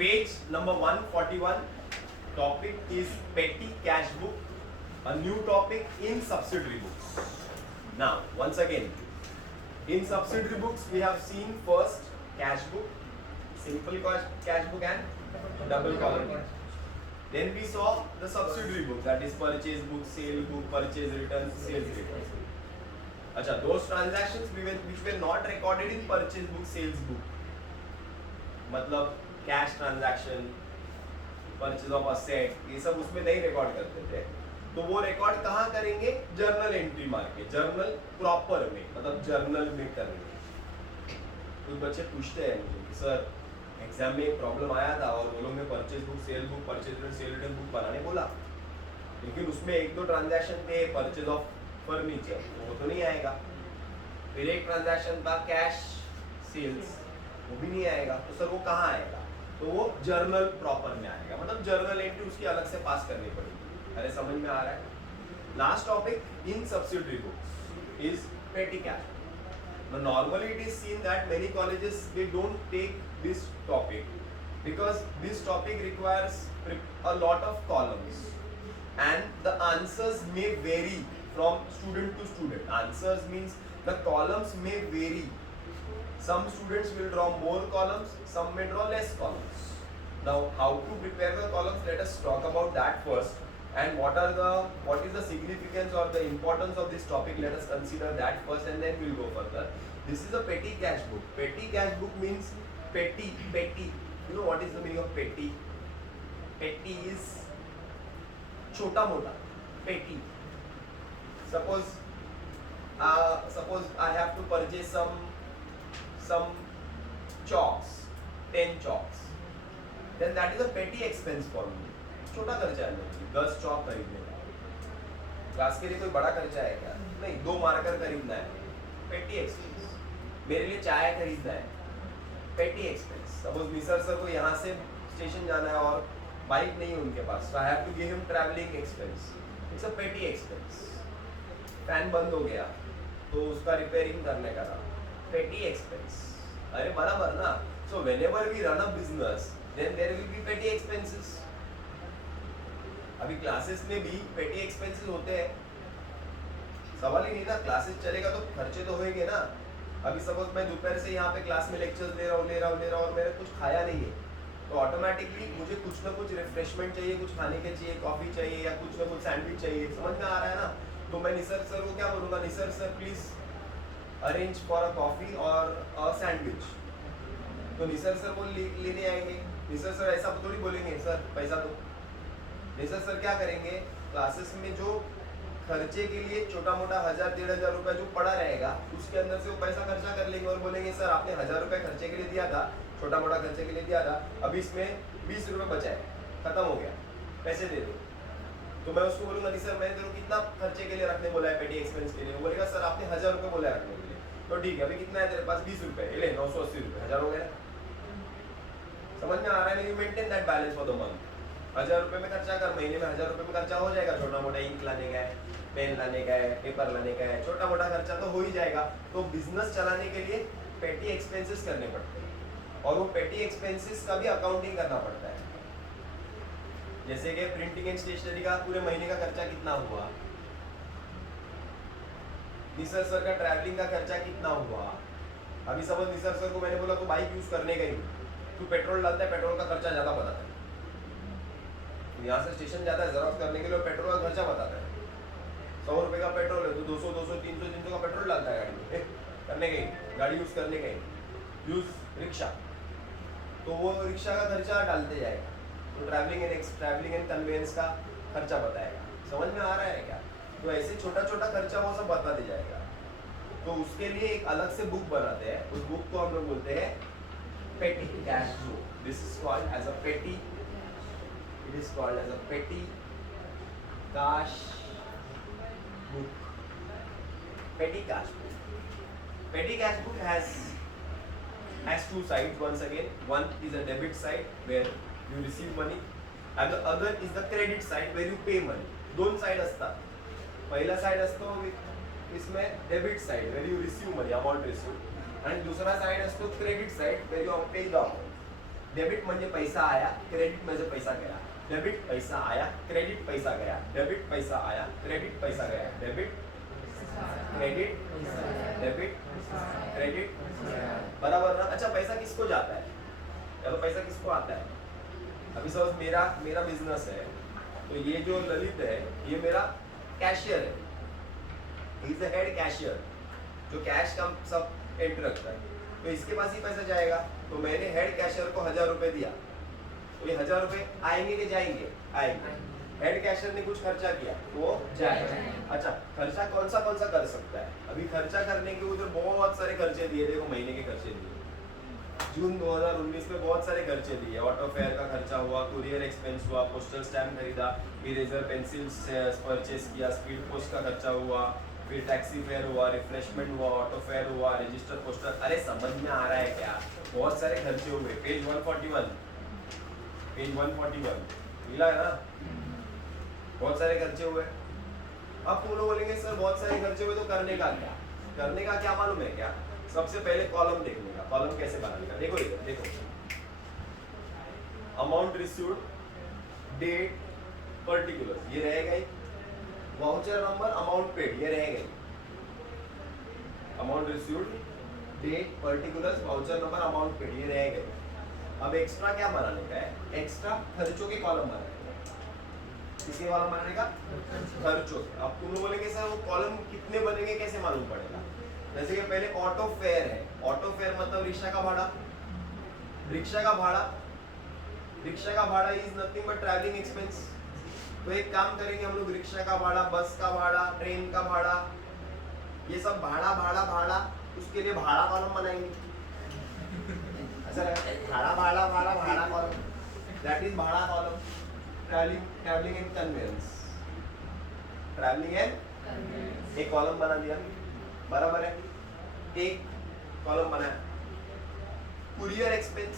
Page number 141. Topic is petty cash book, a new topic in subsidiary books. Now, once again, in subsidiary books we have seen first cash book, simple cash book and double column. Then we saw the subsidiary book, that is purchase book, sale book, purchase returns, sales returns. Acha, those transactions which were not recorded in purchase book, sales book, मतलब cash transaction, purchase of asset, ये सब उसमें नहीं record करते थे, तो वो record कहाँ करेंगे? जर्नल एंट्री मार के, जर्नल प्रॉपर में, मतलब जर्नल में करेंगे। कुछ बच्चे पूछते हैं मुझे कि सर एग्जाम में एक प्रॉब्लम आया था और वो लोग ने purchase book, cell book, purchase return, cell return book बनाने बोला, लेकिन उसमें एक दो ट्रांजैक्शन थे परचेज ऑफ फर्नीचर, वो तो नहीं आएगा। फिर एक ट्रांजैक्शन था कैश सेल्स, वो भी नहीं आएगा। तो सर वो कहाँ आएगा? तो वो जर्नल प्रॉपर में आएगा, मतलब जर्नल एंट्री उसकी अलग से पास करनी पड़ेगी। अरे समझ में आ रहा है? Last topic in subsidiary books is पेटी cash. Now normally it is seen that many colleges they don't take this topic because this topic requires a lot of columns and the answers may vary from student to student. Answers means the columns may vary. Some students will draw more columns, some may draw less columns. Now how to prepare the columns, let us talk about that first, and what is the significance or the importance of this topic, let us consider that first and then we'll go further. This is a petty cash book. Petty cash book means petty. You know what is the meaning of petty? Petty is chota mota. Petty. Suppose I have to purchase some chalks, 10 chalks, then that is a petty expense for me. छोटा खर्चा है मेरे लिए, 10 chalk खरीदने का। Class के लिए कोई बड़ा खर्चा है क्या? नहीं, 2 मार्कर खरीदना है, पेटी एक्सपेंस। मेरे लिए चाय खरीदना है, पेटी एक्सपेंस। सपोज निसर सर को यहाँ से स्टेशन जाना है और बाइक नहीं है उनके पास, I have to give him travelling expense, it's a petty expense. Fan बंद हो गया तो उसका रिपेयरिंग करने का था, पेटी एक्सपेंस। अरे बराबर ना? So whenever we run a business then there will be petty expenses. अभी क्लासेस में भी पेटी एक्सपेंसेस होते हैं, सवाल ही नहीं ना, क्लासेस चलेगा तो खर्चे तो होंगे ना। अभी सपोज मैं दोपहर से यहाँ पे क्लास में लेक्चर्स ले रहा हूँ और मैंने कुछ खाया नहीं है, तो ऑटोमेटिकली मुझे कुछ ना कुछ रिफ्रेशमेंट चाहिए, कुछ खाने के चाहिए, कॉफी चाहिए या कुछ ना कुछ सैंडविच चाहिए, समझ में आ रहा है ना? तो मैं निसर सर को क्या बोलूँगा, निसर sir please arrange for a coffee और अ सैंडविच। तो निसर सर वो लेने आएंगे। निसर सर ऐसा थोड़ी बोलेंगे सर पैसा दो। निसर सर क्या करेंगे, क्लासेस में जो खर्चे के लिए छोटा मोटा 1000-1500 रुपए जो पड़ा रहेगा उसके अंदर से वो पैसा खर्चा कर लेंगे और बोलेंगे सर आपने 1000 रुपए खर्चे के लिए दिया था, छोटा मोटा खर्चे के लिए दिया था, अभी इसमें 20 रुपए बचा है, खत्म हो गया, पैसे दे दो। तो मैं उसको बोलूंगा नहीं सर मैंने तेरे को कितना खर्चे के लिए रखने बोला है पेटी एक्सपेंस के लिए? वो बोलेगा सर आपने 1000 रुपए बोला है रखने के लिए। तो ठीक है, अभी कितना है तेरे पास? 20 रुपए, ले 980 रुपए, 1000 हो गया। समझ में आ रहा है? You maintain that balance for the month. 1000 रुपए में खर्चा कर, महीने में 1000 रुपए में खर्चा हो जाएगा। छोटा मोटा इंक लाने का है, पेन लाने का है, पेपर लाने का है, छोटा मोटा खर्चा तो हो ही जाएगा। तो बिजनेस चलाने के लिए पेटी एक्सपेंसेस करने पड़ते हैं और वो पेटी एक्सपेंसेस का भी अकाउंटिंग करना पड़ता है। जैसे कि प्रिंटिंग एंड स्टेशनरी का पूरे महीने का खर्चा कितना हुआ, निसर सर का ट्रैवलिंग का खर्चा कितना हुआ। अभी सपोज निसर सर को मैंने बोला तो बाइक यूज करने का ही, तू पेट्रोल डालता है, पेट्रोल का खर्चा ज्यादा बताता है, यहाँ से स्टेशन जाता है जेरॉक्स करने के लिए, पेट्रोल का खर्चा बताता है। 100 रुपए का पेट्रोल है तो 200, 300 का पेट्रोल डालता है गाड़ी में करने का ही, गाड़ी यूज करने का ही। यूज रिक्शा, तो वो रिक्शा का खर्चा डालते जाएगा, तो ट्रैवलिंग एंड कन्वेंस का खर्चा बताएगा। समझ में आ रहा है क्या? तो ऐसे छोटा छोटा खर्चा वो सब बताते जाएगा। तो उसके लिए एक अलग से बुक बनाते हैं, उस बुक को हम लोग बोलते हैं petty cash book. This is called as a petty, it is called as a petty cash book. Petty cash book. Petty cash book has 2 sides once again. One is a debit side where you receive money and the other is the credit side where you pay money. दोन side असतात. पहिला side असतो इसमें debit side where you receive money, amount received, आणि दुसरा side असतो credit side where you pay the amount. Debit म्हणजे पैसा आया, क्रेडिट म्हणजे पैसा गया. डेबिट पैसा आया, क्रेडिट पैसा गया. डेबिट पैसा आया, क्रेडिट पैसा गया. डेबिट क्रेडिट डेबिट क्रेडिट, बराबर ना. अच्छा, पैसा किसको जाता है या तो पैसा किसको आता है? अभी सपोज मेरा बिजनेस है, तो ये जो ललित है ये मेरा कैशियर है. He is the head cashier, जो कैश का सब एंट्री रखता है. तो इसके पास ही पैसा जाएगा. तो मैंने हेड कैशियर को 1000 रुपए दिया, तो ये 1000 रुपए आएंगे कि जाएंगे? आएंगे. हेड कैशियर ने कुछ खर्चा किया, वो जाएगा. अच्छा, खर्चा कौन सा कर सकता है? अभी खर्चा करने के उधर बहुत सारे खर्चे दिए. देखो, महीने के खर्चे दिए. जून 2019 में बहुत सारे खर्चे दिए. ऑटो फेयर का खर्चा हुआ, कुरियर एक्सपेंस हुआ, पोस्टल स्टैम्प खरीदा, इरेजर पेंसिल परचेस किया, स्पीड पोस्ट का खर्चा हुआ, फिर टैक्सी फेयर हुआ, रिफ्रेशमेंट हुआ, ऑटो फेयर हुआ, रजिस्टर पोस्टर. अरे समझ में आ रहा है क्या? बहुत सारे खर्चे हुए. पेज 141 मिला है ना? बहुत सारे खर्चे हुए. अब तुम लोग बोलेंगे सर बहुत सारे खर्चे हुए तो करने का क्या? करने का क्या मालूम है क्या? सबसे पहले कॉलम देखने का. कॉलम कैसे बनाने का? देखो इधर देखो, अमाउंट रिसीव्ड, डेट, पर्टिकुलर, ये रहेगा ही. वाउचर नंबर, अमाउंट पेड, ये रहेगा ही. Amount received, date, particulars, voucher number, amount paid, ये रहेगा ही. अब एक्स्ट्रा क्या बनाने का है? एक्स्ट्रा खर्चों के कॉलम बनाने का. किसके कॉलम बनाने का? खर्चों. अब तुम लोग बोलेंगे सर वो कॉलम कितने बनेंगे, कैसे मालूम पड़ेगा? जैसे कि पहले ऑटो फेयर है. ऑटो फेयर मतलब रिक्शा का भाड़ा. रिक्शा का भाड़ा is nothing but travelling expense. तो एक काम करेंगे हम लोग, रिक्शा का भाड़ा, बस का भाड़ा, ट्रेन का भाड़ा, ये सब भाड़ा, उसके लिए भाड़ा कॉलम बनाएंगे. ऐसा भाड़ा कॉलम, दैट इज भाड़ा कॉलम. ट्रैवलिंग एंड कन्वेंस, एक कॉलम बना दिया, बराबर है. एक कॉलम बनाया. Courier expense.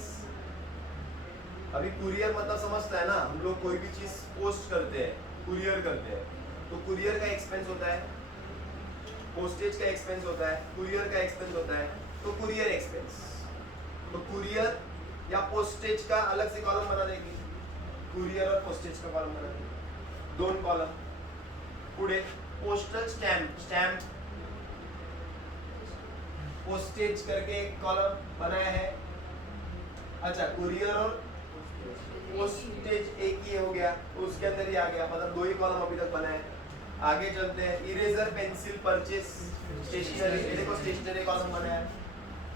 अभी कुरियर मतलब समझता है ना, हम लोग कोई भी चीज पोस्ट करते हैं, कुरियर करते हैं, तो कुरियर का एक्सपेंस होता है, पोस्टेज का एक्सपेंस होता है, कुरियर का एक्सपेंस होता है. तो कुरियर एक्सपेंस, तो कुरियर या पोस्टेज का अलग से कॉलम बना देंगे. कुरियर और पोस्टेज का कॉलम बना देंगे, दोन कॉलम. पुढे पोस्टल स्टैम्प पोस्टेज करके एक कॉलम बनाया है. अच्छा, कुरियर और पोस्टेज एक ही हो गया, तो उसके अंदर ही आ गया, मतलब दो ही कॉलम अभी तक बनाए. आगे चलते हैं. इरेजर पेंसिल परचेस, स्टेशनरी, देखो स्टेशनरी कॉलम बनाया है.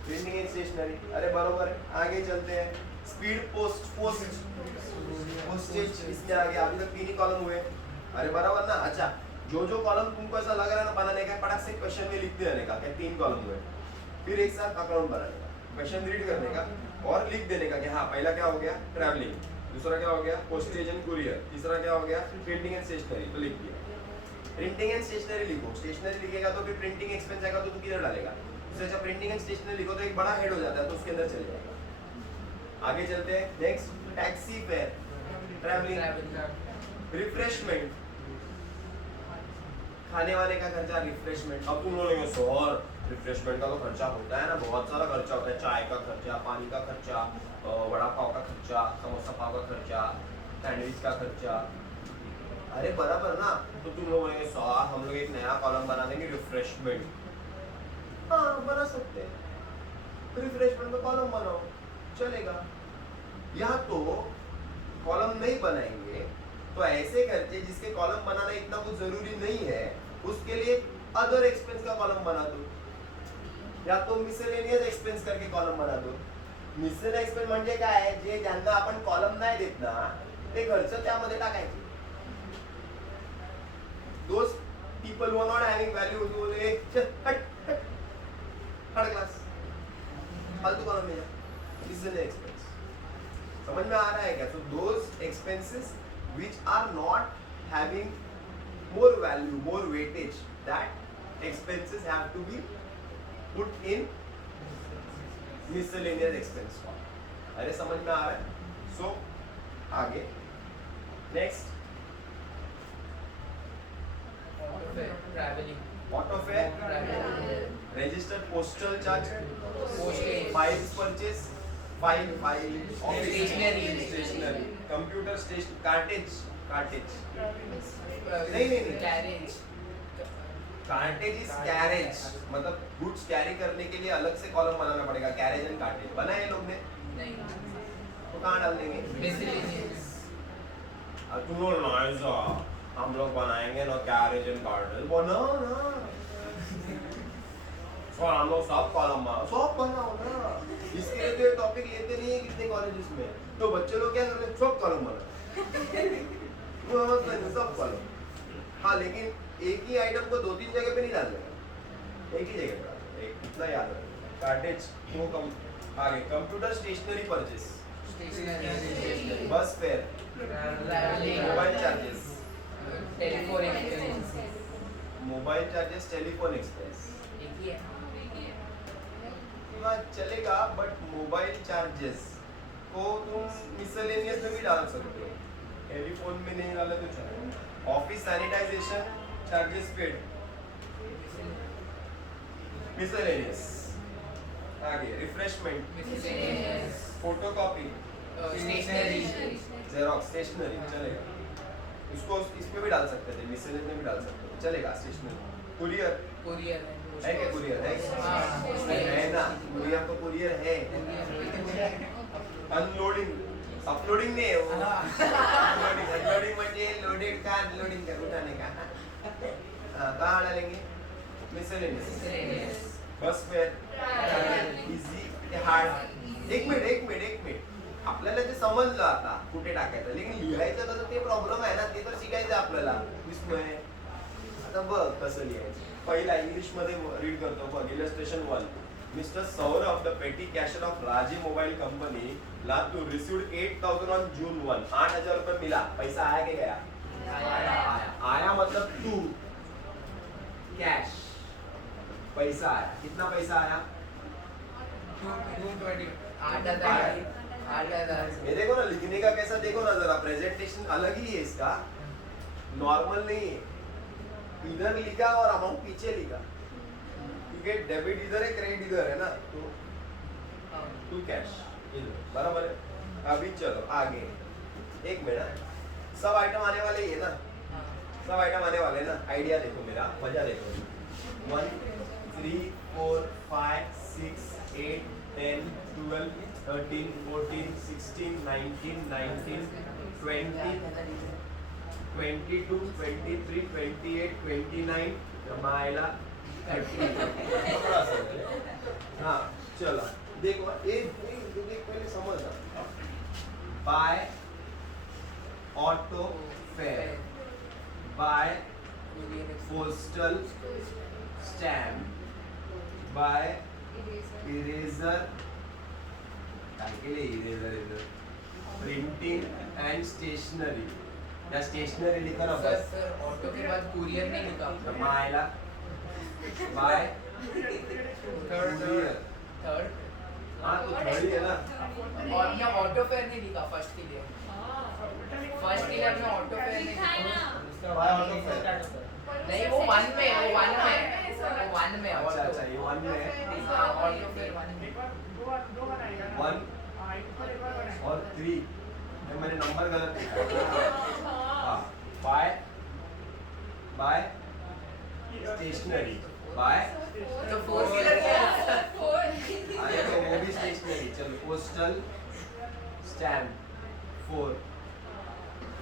प्रिंटिंग एंड स्टेशनरी, अरे बरोबर है. आगे चलते हैं. स्पीड पोस्टेज, इसमें आ गया. अभी तक 3 ही कॉलम हुए. अरे बराबर ना. अच्छा, जो कॉलम तुमको ऐसा लग रहा है ना बनाने का, फटाक से क्वेश्चन में लिखते रहने का, क्या 3 कॉलम हुए. फिर एक साथ अकाउंट बनाने का, क्वेश्चन रीड करने का और लिख देने का कि हाँ पहला क्या हो गया, ट्रैवलिंग. दूसरा क्या हो गया, पोस्टेज एंड कुरियर. तीसरा क्या हो गया, प्रिंटिंग एंड स्टेशनरी. तो लिख दिया. प्रिंटिंग एंड स्टेशनरी लिखो. स्टेशनरी लिखेगा तो फिर प्रिंटिंग एक्सपेंस आएगा, तो तू किधर डालेगा? उससे अच्छा प्रिंटिंग एंड स्टेशनरी लिखो तो एक बड़ा हेड हो जाता है, तो उसके अंदर चले जाएगा. आगे चलते हैं. Next, taxi fare, travelling. Refreshment, खाने वाले का खर्चा, रिफ्रेशमेंट. अब तुम बोलेंगे सर रिफ्रेशमेंट का तो खर्चा होता है ना, बहुत सारा खर्चा होता है. चाय का खर्चा, पानी का खर्चा, वड़ा पाव का खर्चा, समोसा पाव का खर्चा, सैंडविच का खर्चा. अरे बराबर ना. तो तुम लोग बोलेंगे सर हम लोग एक नया कॉलम बना देंगे, रिफ्रेशमेंट. हाँ बना सकते हैं, रिफ्रेशमेंट का कॉलम बनाओ, चलेगा. यहाँ तो कॉलम नहीं बनाएंगे, तो ऐसे खर्चे जिसके कॉलम बनाना इतना कुछ जरूरी नहीं है, उसके लिए अदर एक्सपेंस का कॉलम बना दो, या तो मिसलेनियस एक्सपेंस करके कॉलम बना दो. मिसलेनियस एक्सपेंस म्हणजे काय, जे ज्यांना आपण कॉलम नाही देत ना, ते खर्च त्यामध्ये टाकायचे. Those people who are not having value, तो बोले हट थर्ड क्लास, फालतू कॉलम में जा. मिसलेनियस एक्सपेंस समझ में आ रहा है क्या? So those expenses which are not having more value, more weightage, that expenses have to be put in miscellaneous expense form. अरे समझ में आ रहा है? So आगे next, auto fare, registered postal charge, files purchase, file file Stationery. Stationery computer station cartage cartage नहीं carriage cartage is carriage मतलब goods carry करने के लिए अलग से कॉलम बनाना पड़ेगा कैरेज एंड कार्टेज बनाए लोग ने नहीं तो कहाँ डाल देंगे miscellaneous अब तुम लोग नाइस हम लोग बनाएंगे ना कैरेज एंड कार्टेज बना ना और हम लोग सब कॉलम सब बनाओ ना इसके लिए तो ये टॉपिक लेते नहीं है कितने कॉलेजेस में तो बच्चे लोग क्या करते हैं सब कॉलम बना सब कॉलम हाँ लेकिन एक ही आइटम को दो तीन जगह पे नहीं डाल देगा एक ही जगह पे डाल एक इतना याद रखना कार्टेज वो कम आगे computer stationery purchase stationery bus fare traveling mobile charges telephone expenses mobile charges telephone expense एक ही है हाँ चलेगा बट मोबाइल चार्जेस को तुम मिसलेनियस में भी डाल सकते हो टेलीफोन में नहीं डाले तो चलेगा office sanitization charges paid miscellaneous आगे refreshment miscellaneous photocopy stationery xerox stationery चलेगा इसको इसमें भी डाल सकते थे मिसलेनियस में भी डाल सकते थे चलेगा स्टेशनरी कुरियर courier है क्या कुरियर है हाँ, है ना कुरियर तो कुरियर है अनलोडिंग अपलोडिंग नहीं है वो अनलोडिंग अनलोडिंग म्हणजे लोडेड का अनलोडिंग का उठाने का हाँ कहाँ डालेंगे मिसलेनियस miscellaneous बस फेअर इझी हार्ड एक मिनिट आपल्याला ते समजलं आता कुठे टाकायचं लेकिन लिहायचं तर ते प्रॉब्लेम आहे ना ते तर शिकायचं आपल्याला विस्मय आता बघ कसं लिहायचं पहिला इंग्लिश मध्ये रीड करतो बघ इलस्ट्रेशन 1 मिस्टर सौरभ द पेटी कैशियर ऑफ राजी mobile company Latur received 8000 on June 1 8000 रुपए मिला पैसा आया कि गया आया मतलब तू कैश पैसा आया कितना पैसा आया 220 8,000 ये देखो ना लिखने का कैसा देखो ना जरा प्रेजेंटेशन अलग ही है इसका नॉर्मल नहीं है इधर लिखा और अमाउंट पीछे लिखा क्योंकि डेबिट इधर है क्रेडिट इधर है ना तो टू कैश बराबर है अभी चलो आगे एक मिनट सब आइटम आने वाले ही है ना सब आइटम आने वाले हैं ना आइडिया देखो मेरा मजा देखो 1 3 4 5 6 8 10 12 13 14 16 19 19 20 22 23 28 29 जमायला 30 हाँ चलो देखो एक देख पहले समझना by auto fare by postal stamp by eraser eraser printing and stationery या स्टेशनरी लिखा ना बस सर ऑटो के बाद कुरियर नहीं लिखा मायला बाय थर्ड कुरियर थर्ड हाँ तो थर्ड ही है ना और हमने ऑटो फेयर नहीं लिखा फर्स्ट के लिए फर्स्ट के लिए हमने ऑटो फेयर नहीं लिखा बाय ऑटो फेयर नहीं वो वन में है वो वन में है वो वन में है अच्छा ऑटो अच्छा ये वन में है हाँ ऑटो फेयर वन में 1 और 3 मैंने नंबर गलत लिखा हाँ बाय बाय स्टेशनरी बाय तो फोर के लिए क्या है? अरे तो वो भी स्टेशनरी चलो पोस्टल स्टैम्प 4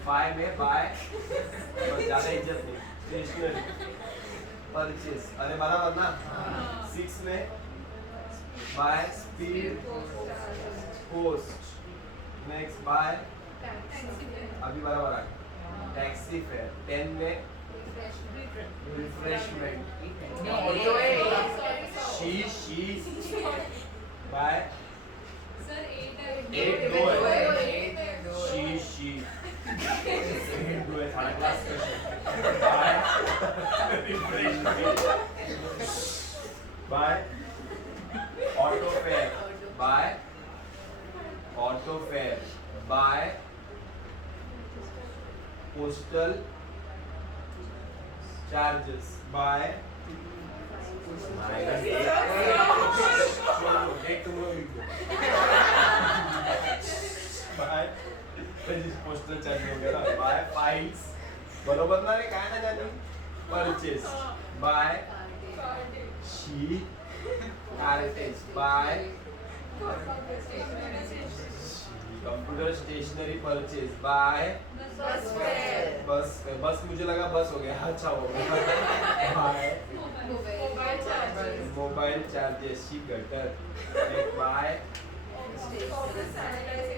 5 में बाय बस ज्यादा इज्जत नहीं स्टेशनरी परचेस अरे बराबर ना 6 में by speed post next by अभी बराबर आ गया टैक्सी फेयर 10 में रिफ्रेशमेंट नहीं, ऑटो है शी बाय एट में दो है एट में दो है शी दो है third class question by refreshment by auto fare by auto fare by postal charges by एक तुम लोग लिख दो बाय पोस्टर चालू हो गया ना बाय फाइल्स बरोबर ना रे काय ना जानी परचेस बाय शी cartage by computer stationery purchase by बस मुझे लगा बस हो गया अच्छा हो गया बाय मोबाइल चार्जेस शी गटर बाय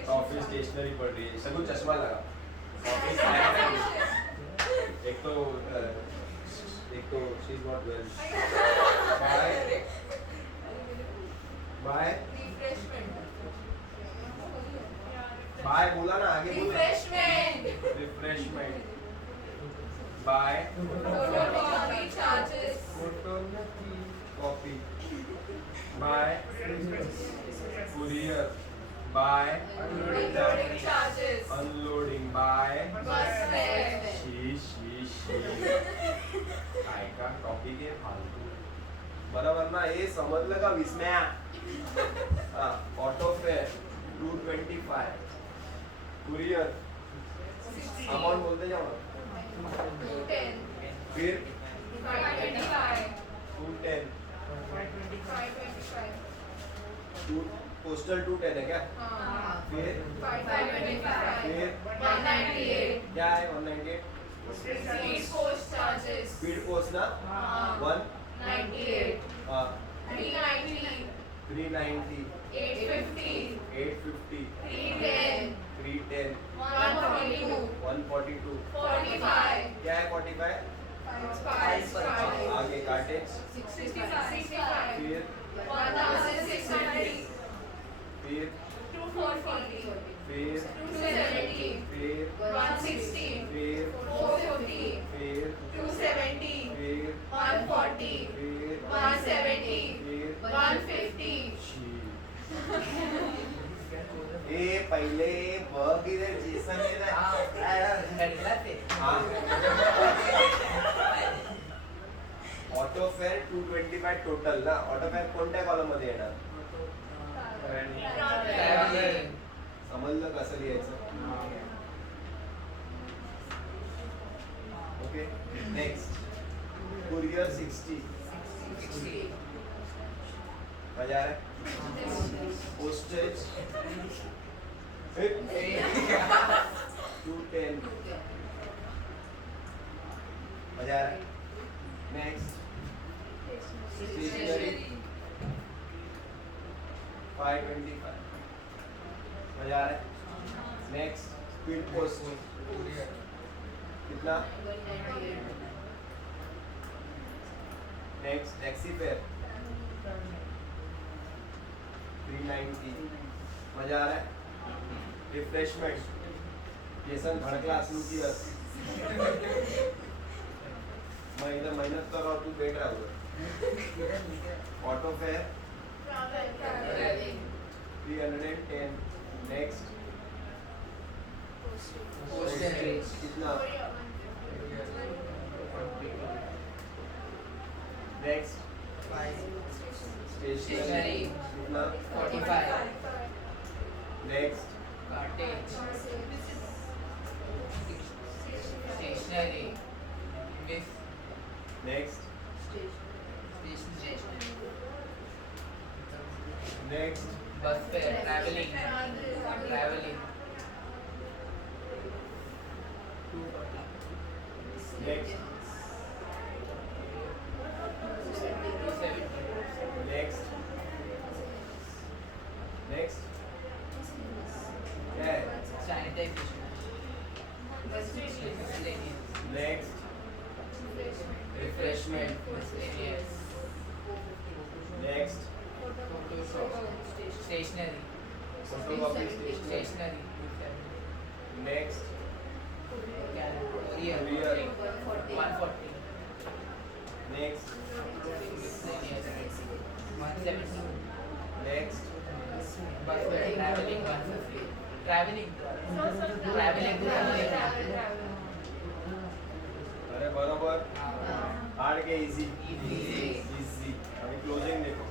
ऑफिस स्टेशनरी पड़ रही है सगुन चश्मा लगा ऑफिस एक तो she is not well bye bye बोला ना आगे बोला refreshment by copy by courier by unloading by शी काय का कॉपी के फालतू बरोबर ना हे समजलं का विस्मया हा ऑटो फेअर 225 कुरियर अमाउंट बोलते जाओ ना फिर 210 पोस्टल 210 है क्या फिर क्या है 198 स्पीड पोस्ट ना 198 हाँ 390 850 310 142 क्या है 45 आगे कार्टेज फिर 1600 फिर 240 फिर 270 फिर 160 फिर 440 फिर 270 फिर 140 फिर 170 फिर 150 ए पहिले बघ इधर जेसन ऑटो फेअर 225 टोटल ना ऑटो फेअर कोणत्या कॉलम मध्ये येणार समजलं कसं लिहायचं ओके नेक्स्ट कुरियर 60 मजा आ रहा है पोस्टेज 210 मजा आ रहा है नेक्स्ट स्टेशनरी 525 मजा आ रहा है नेक्स्ट स्पीड पोस्ट कितना नेक्स्ट टैक्सी फेयर 390 मजा आ रहा है रिफ्रेशमेंट जेसन भड़कला असलू की बस मैं इधर मेहनत कर रहा हूँ तू बैठ रहा हूँ ऑटो फेयर 310 नेक्स्ट कितना नेक्स्ट स्टेशनरी कितना 45 next cartage stationery with next next bus fare traveling next next next क्या है sanitization next refreshment next stationery photocopy stationery next courier Courier. 140 next 170 next bus fare traveling 150 traveling अरे बरोबर hard के easy easy अभी closing देखो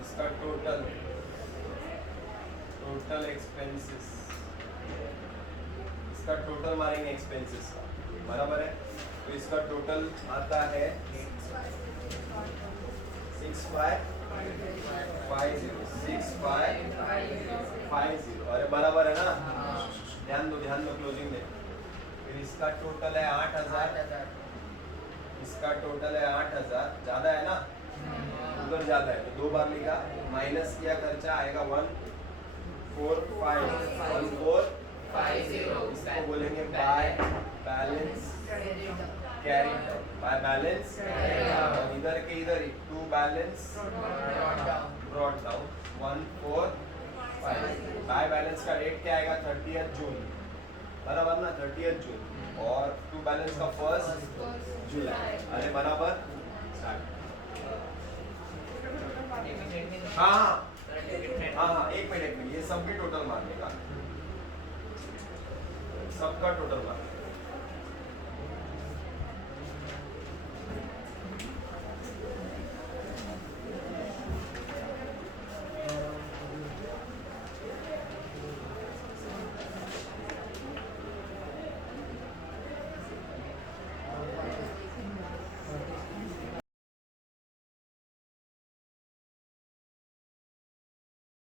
इसका total expenses इसका total मारेंगे एक्सपेंसेस का, बराबर है। तो इसका टोटल आता है 6550 अरे बराबर है ना, ध्यान दो क्लोजिंग में। फिर इसका टोटल है 8000, इसका टोटल है 8000, ज्यादा है ना, उधर ज्यादा है तो 2 बार लिखा, माइनस किया खर्चा आएगा 1450, इसको बोलेंगे by balance carry, by balance, और इधर के इधर 2 balance brought down 145। By balance का डेट क्या आएगा 30th जून, बराबर ना, 30th जून, और 2 बैलेंस का 1 जुलाई, अरे बराबर। हाँ, एक मिनट, ये सब भी टोटल मारने का, सबका टोटल मारने का।